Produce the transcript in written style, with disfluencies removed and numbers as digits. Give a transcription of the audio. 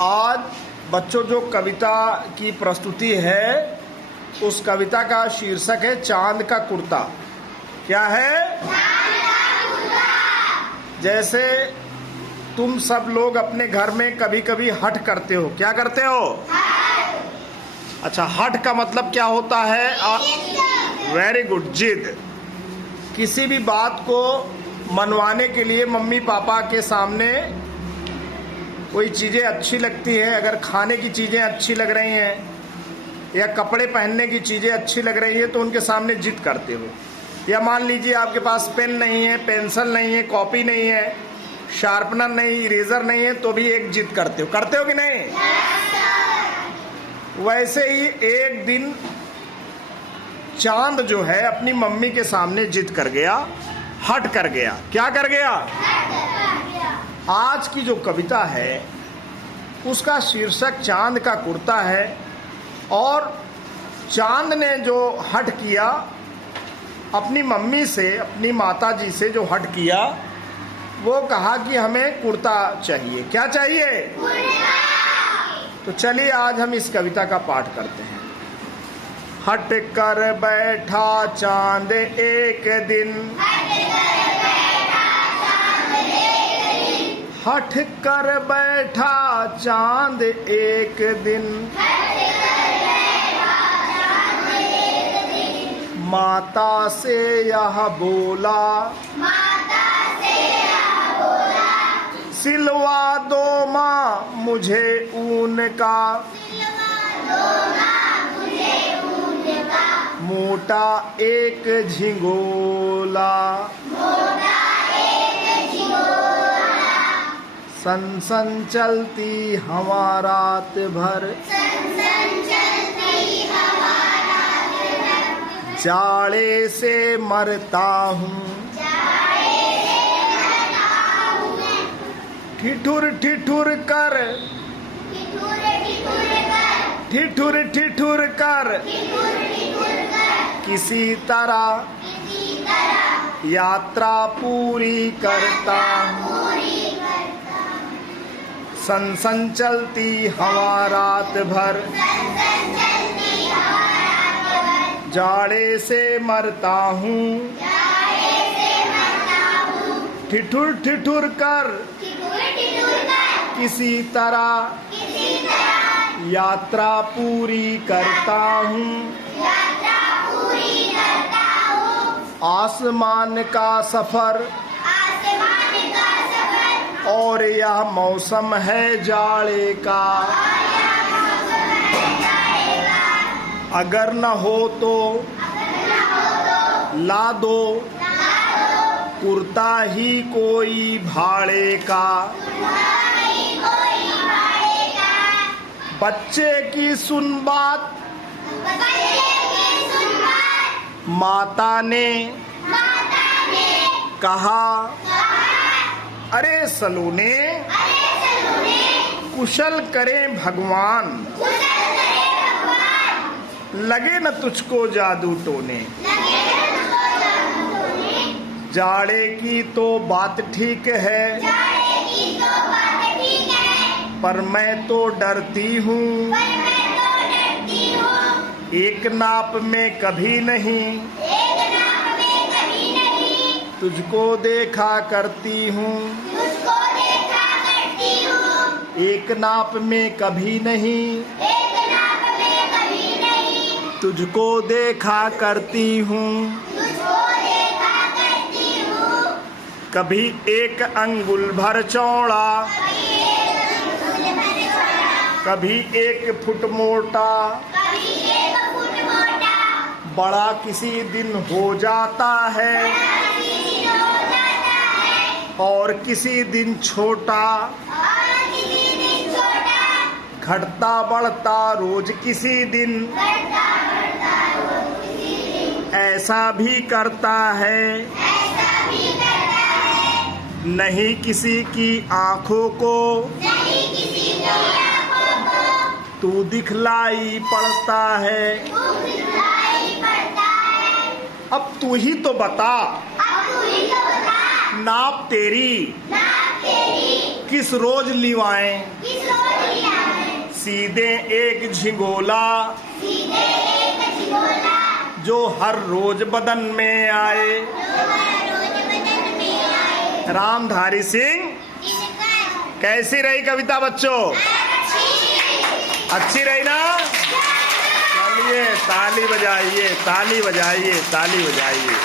आज बच्चों जो कविता की प्रस्तुति है उस कविता का शीर्षक है चांद का कुर्ता। क्या है? चांद का कुर्ता। जैसे तुम सब लोग अपने घर में कभी कभी हठ करते हो। क्या करते हो? हठ। अच्छा, हठ का मतलब क्या होता है? वेरी गुड, जिद। किसी भी बात को मनवाने के लिए मम्मी पापा के सामने कोई चीज़ें अच्छी लगती हैं, अगर खाने की चीज़ें अच्छी लग रही हैं या कपड़े पहनने की चीज़ें अच्छी लग रही है तो उनके सामने जिद करते हो। या मान लीजिए आपके पास पेन नहीं है, पेंसिल नहीं है, कॉपी नहीं है, शार्पनर नहीं, इरेजर नहीं है, तो भी एक जिद करते हो कि नहीं? वैसे ही एक दिन चांद जो है अपनी मम्मी के सामने जिद कर गया, हट कर गया। क्या कर गया? आज की जो कविता है उसका शीर्षक चांद का कुर्ता है। और चांद ने जो हट किया अपनी मम्मी से, अपनी माता जी से जो हट किया, वो कहा कि हमें कुर्ता चाहिए। क्या चाहिए? कुर्ता। तो चलिए आज हम इस कविता का पाठ करते हैं। हट कर बैठा चांद एक दिन, हट कर बैठा चांद एक दिन, माता से यह बोला, सिलवा दो माँ मुझे ऊन का, मोटा एक झिंगोला, सन सन चलती हवा रात भर, जाड़े से मरता हूँ, ठिठुर ठिठुर कर, ठिठुर ठिठुर कर, किसी तरह यात्रा पूरी करता हूँ, सन सन चलती हवा रात भर, जाड़े से मरता हूँ, ठिठुर ठिठुर कर, किसी तरह यात्रा पूरी करता हूँ, आसमान का सफर और यह मौसम है जाड़े का, अगर न हो तो ला दो कुर्ता ही कोई भाड़े का, बच्चे की सुन बात माता ने कहा, अरे सलोने कुशल करें भगवान, लगे न तुझको जादू टोने, जाड़े की तो बात ठीक है, पर मैं तो डरती हूँ, एक नाप में कभी नहीं, तुझको देखा करती हूँ, एक नाप में कभी नहीं, तुझको देखा करती हूँ, कभी एक अंगुल भर चौड़ा, कभी एक फुट मोटा, बड़ा किसी दिन हो जाता है और किसी दिन छोटा, घटता बढ़ता रोज किसी दिन, ऐसा भी करता है, नहीं किसी की आँखों को तू दिखलाई पड़ता है। अब तू ही तो बता नाप तेरी किस रोज लिवाएं, सीधे एक झिंगोला जो हर रोज बदन में आए। रामधारी सिंह। कैसी रही कविता बच्चों? अच्छी रही ना? चलिए ताली बजाइए, ताली बजाइए, ताली बजाइए।